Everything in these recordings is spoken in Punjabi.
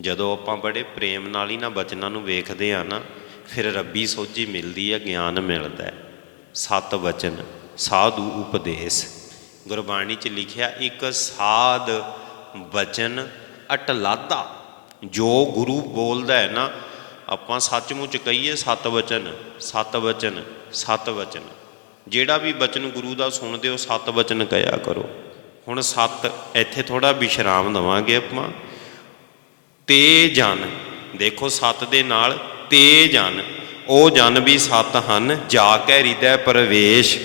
ਜਦੋਂ ਆਪਾਂ ਬੜੇ ਪ੍ਰੇਮ ਨਾਲ ਹੀ ਨਾ ਬਚਨਾਂ ਨੂੰ ਵੇਖਦੇ ਆ ਨਾ, ਫਿਰ ਰੱਬੀ ਸੋਝੀ ਮਿਲਦੀ ਹੈ ਗਿਆਨ ਮਿਲਦਾ ਹੈ। ਸਤ ਵਚਨ ਸਾਧੂ ਉਪਦੇਸ਼। ਗੁਰਬਾਣੀ ਚ ਲਿਖਿਆ, ਇੱਕ ਸਾਧ ਵਚਨ ਅਟਲਾਦਾ। ਜੋ ਗੁਰੂ ਬੋਲਦਾ ਹੈ ਨਾ, ਆਪਾਂ ਸੱਚਮੁੱਚ ਕਹੀਏ ਸਤ ਵਚਨ ਸਤ ਵਚਨ ਸਤ ਵਚਨ ਜਿਹੜਾ ਵੀ ਬਚਨ ਗੁਰੂ ਦਾ ਸੁਣਦੇ ਹੋ, ਸਤ ਵਚਨ ਕਹਿਆ ਕਰੋ। ਹੁਣ ਸਤ, ਇੱਥੇ ਥੋੜਾ ਵਿਸ਼ਰਾਮ ਦਵਾਂਗੇ ਆਪਾਂ। ਤੇ ਜਨ। ਦੇਖੋ ਸਤ ਦੇ ਨਾਲ ਤੇ ਜਨ। ਉਹ ਜਨ ਵੀ ਸਤ ਹਨ, ਜਾ ਕੇ ਹਿਰਦੈ ਪ੍ਰਵੇਸ਼।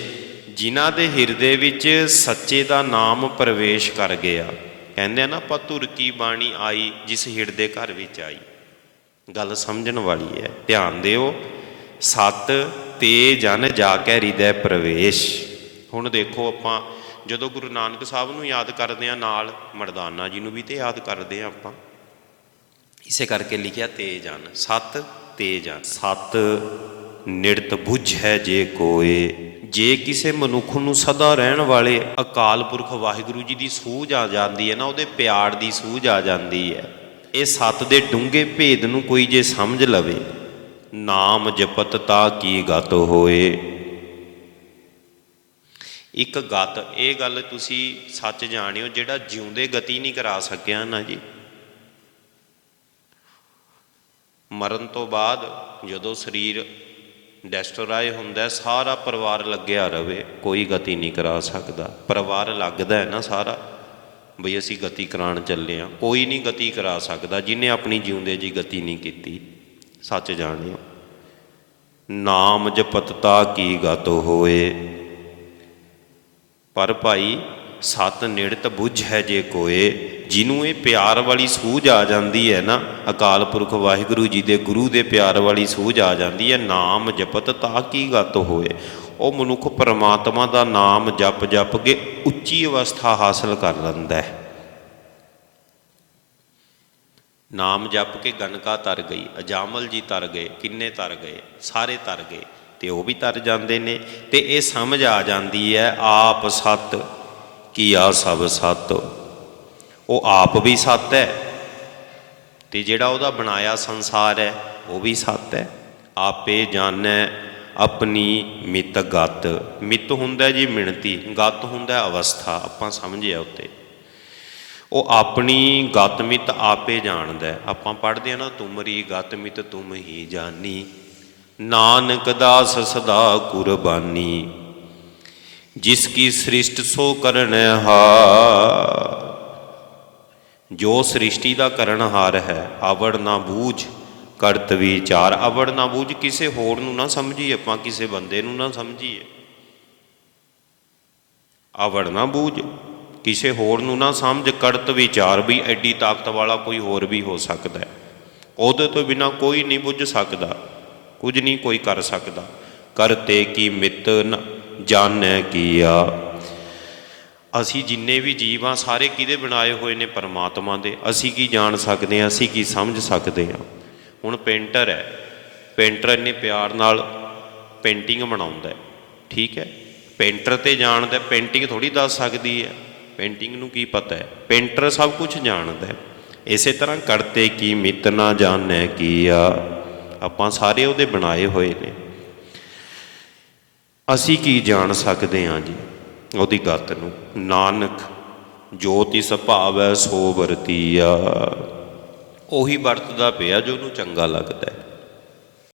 ਜਿਨ੍ਹਾਂ ਦੇ ਹਿਰਦੇ ਵਿੱਚ ਸੱਚੇ ਦਾ ਨਾਮ ਪ੍ਰਵੇਸ਼ ਕਰ ਗਿਆ। ਕਹਿੰਦੇ ਆ ਨਾ ਪਤੁਰ ਕੀ ਬਾਣੀ ਆਈ, ਜਿਸ ਹਿਰਦੇ ਘਰ ਵਿੱਚ ਆਈ? ਗੱਲ ਸਮਝਣ ਵਾਲੀ ਹੈ। ਧਿਆਨ ਦਿਓ, ਸਤ ਤੇ ਜਨ ਜਾ ਕੇ ਹਿਰਦੈ ਪ੍ਰਵੇਸ਼। ਹੁਣ ਦੇਖੋ ਆਪਾਂ, ਜਦੋਂ ਗੁਰੂ ਨਾਨਕ ਸਾਹਿਬ ਨੂੰ ਯਾਦ ਕਰਦੇ ਆ ਨਾਲ, ਮਰਦਾਨਾ ਜੀ ਨੂੰ ਵੀ ਤੇ ਯਾਦ ਕਰਦੇ ਆ ਆਪਾਂ। ਇਸੇ ਕਰਕੇ ਲਿਖਿਆ ਤੇ ਜਨ ਸਤ ਤੇ ਜਨ। ਸਤ ਨਿਰਤ ਬੁੱਝ ਹੈ ਜੇ ਕੋਏ। ਜੇ ਕਿਸੇ ਮਨੁੱਖ ਨੂੰ ਸਦਾ ਰਹਿਣ ਵਾਲੇ ਅਕਾਲ ਪੁਰਖ ਵਾਹਿਗੁਰੂ ਜੀ ਦੀ ਸੂਝ ਆ ਜਾਂਦੀ ਹੈ ਨਾ ਉਹਦੇ ਪਿਆਰ ਦੀ ਸੂਝ ਆ ਜਾਂਦੀ ਹੈ। ਇਹ ਸਤ ਦੇ ਡੂੰਘੇ ਭੇਦ ਨੂੰ ਕੋਈ ਜੇ ਸਮਝ ਲਵੇ ਨਾਮ ਜਪਤ ਤਾ ਕੀ ਗਤ ਹੋਏ। ਇੱਕ ਗਤ ਇਹ ਗੱਲ ਤੁਸੀਂ ਸੱਚ ਜਾਣਿਓ ਜਿਹੜਾ ਜਿਉਂਦੇ ਗਤੀ ਨਹੀਂ ਕਰਾ ਸਕਿਆ ਨਾ ਜੀ। ਮਰਨ ਤੋਂ ਬਾਅਦ ਜਦੋਂ ਸਰੀਰ ਡੈਸਟਰੋਏ ਹੁੰਦਾ ਸਾਰਾ ਪਰਿਵਾਰ ਲੱਗਿਆ ਰਵੇ, ਕੋਈ ਗਤੀ ਨਹੀਂ ਕਰਾ ਸਕਦਾ। ਪਰਿਵਾਰ ਲੱਗਦਾ ਹੈ ਨਾ ਸਾਰਾ, ਬਈ ਅਸੀਂ ਗਤੀ ਕਰਾਉਣ ਚੱਲੇ ਆ ਕੋਈ ਨਹੀਂ ਗਤੀ ਕਰਾ ਸਕਦਾ, ਜਿਹਨੇ ਆਪਣੀ ਜਿਉਂਦੇ ਜੀ ਗਤੀ ਨਹੀਂ ਕੀਤੀ। ਸੱਚ ਜਾਣਿਓ, ਨਾਮ ਜਪਤਤਾ ਕੀ ਗਤ ਹੋਏ? ਪਰ ਭਾਈ ਸਤ ਨਿੜਤ ਬੁੱਝ ਹੈ ਜੇ ਕੋਏ, ਜਿਹਨੂੰ ਇਹ ਪਿਆਰ ਵਾਲੀ ਸੂਝ ਆ ਜਾਂਦੀ ਹੈ ਨਾ, ਅਕਾਲ ਪੁਰਖ ਵਾਹਿਗੁਰੂ ਜੀ ਦੇ ਗੁਰੂ ਦੇ ਪਿਆਰ ਵਾਲੀ ਸੂਝ ਆ ਜਾਂਦੀ ਹੈ, ਨਾਮ ਜਪਤ ਤਾਂ ਕੀ ਗਤ ਹੋਏ? ਉਹ ਮਨੁੱਖ ਪਰਮਾਤਮਾ ਦਾ ਨਾਮ ਜਪ ਜਪ ਕੇ ਉੱਚੀ ਅਵਸਥਾ ਹਾਸਲ ਕਰ ਲੈਂਦਾ ਹੈ। ਨਾਮ ਜਪ ਕੇ ਗਨਕਾ ਤਰ ਗਈ, ਅਜਾਮਲ ਜੀ ਤਰ ਗਏ, ਕਿੰਨੇ ਤਰ ਗਏ? ਸਾਰੇ ਤਰ ਗਏ, ਤੇ ਉਹ ਵੀ ਤਰ ਜਾਂਦੇ ਨੇ, ਤੇ ਇਹ ਸਮਝ ਆ ਜਾਂਦੀ ਹੈ, ਆਪ ਸਤ ਕੀ ਆ ਸਭ ਸਤ? ਉਹ ਆਪ ਵੀ ਸਤ ਹੈ ਤੇ ਜਿਹੜਾ ਉਹਦਾ ਬਣਾਇਆ ਸੰਸਾਰ ਹੈ, ਉਹ ਵੀ ਸਤ ਹੈ। ਆਪੇ ਜਾਣੈ ਆਪਣੀ ਮਿਤ ਗਤ। ਮਿਤ ਹੁੰਦਾ ਜੀ ਮਿਣਤੀ, ਗਤ ਹੁੰਦਾ ਅਵਸਥਾ, ਆਪਾਂ ਸਮਝਿਆ ਉੱਤੇ। ਉਹ ਆਪਣੀ ਗਤ ਮਿਤ ਆਪੇ ਜਾਣਦਾ। ਆਪਾਂ ਪੜ੍ਹਦੇ ਆ ਨਾ ਤੁਮਰੀ ਗਤ ਮਿਤ ਤੁਮ ਹੀ ਜਾਨੀ। ਨਾਨਕ ਦਾਸ ਸਦਾ ਕੁਰਬਾਨੀ ਜਿਸ ਕੀ ਸ੍ਰਿਸ਼ਟ ਸੋ ਕਰਨ ਜੋ ਸ੍ਰਿਸ਼ਟੀ ਦਾ ਕਰਨਹਾਰ ਹੈ, ਆਵੜ ਨਾ ਬੂਝ, ਕਰਤ ਵਿਚਾਰ। ਆਵੜ ਨਾ ਬੂਝ, ਕਿਸੇ ਹੋਰ ਨੂੰ ਨਾ ਸਮਝੀਏ, ਆਪਾਂ ਕਿਸੇ ਬੰਦੇ ਨੂੰ ਨਾ ਸਮਝੀਏ। ਆਵੜ ਨਾ ਬੂਝ, ਕਿਸੇ ਹੋਰ ਨੂੰ ਨਾ ਸਮਝ, ਕਰਤ ਵਿਚਾਰ ਵੀ ਐਡੀ ਤਾਕਤ ਵਾਲਾ ਕੋਈ ਹੋਰ ਵੀ ਹੋ ਸਕਦਾ ਹੈ। ਉਹਦੇ ਤੋਂ ਬਿਨਾ ਕੋਈ ਨਹੀਂ ਬੁੱਝ ਸਕਦਾ, ਕੁਝ ਨਹੀਂ ਕੋਈ ਕਰ ਸਕਦਾ। ਕਰਤੇ ਕੀ ਮਿੱਤ ਨ ਜਾਣੈ ਕੀਆ। ਅਸੀਂ ਜਿੰਨੇ ਵੀ ਜੀਵ ਆ, ਸਾਰੇ ਕਿਹਦੇ ਬਣਾਏ ਹੋਏ ਨੇ ਪਰਮਾਤਮਾ ਦੇ? ਅਸੀਂ ਕੀ ਜਾਣ ਸਕਦੇ ਹਾਂ ਅਸੀਂ ਕੀ ਸਮਝ ਸਕਦੇ ਹਾਂ ਹੁਣ ਪੇਂਟਰ ਹੈ। ਪੇਂਟਰ ਇੰਨੇ ਪਿਆਰ ਨਾਲ ਪੇਂਟਿੰਗ ਬਣਾਉਂਦਾ ਹੈ। ਠੀਕ ਹੈ? ਪੇਂਟਰ ਤੇ ਜਾਣਦਾ ਪੇਂਟਿੰਗ ਥੋੜੀ ਦੱਸ ਸਕਦੀ ਹੈ। ਪੇਂਟਿੰਗ ਨੂੰ ਕੀ ਪਤਾ ਹੈ? ਪੇਂਟਰ ਸਭ ਕੁਝ ਜਾਣਦਾ ਹੈ। ਇਸੇ ਤਰ੍ਹਾਂ ਕਰਤੇ ਕੀ ਮਿਤ ਨਾ ਜਾਣੈ ਕੀਆ। ਆਪਾਂ ਸਾਰੇ ਉਹਦੇ ਬਣਾਏ ਹੋਏ ਨੇ। ਅਸੀਂ ਕੀ ਜਾਣ ਸਕਦੇ ਹਾਂ ਜੀ? ਉਹਦੀ ਗੱਤ ਨੂੰ। ਨਾਨਕ ਜੋਤੀ ਤਿਸ ਭਾਵੈ ਸੋ ਵਰਤੀਆ। ਉਹੀ ਵਰਤਦਾ ਪਿਆ ਜੋ ਉਹਨੂੰ ਚੰਗਾ ਲੱਗਦਾ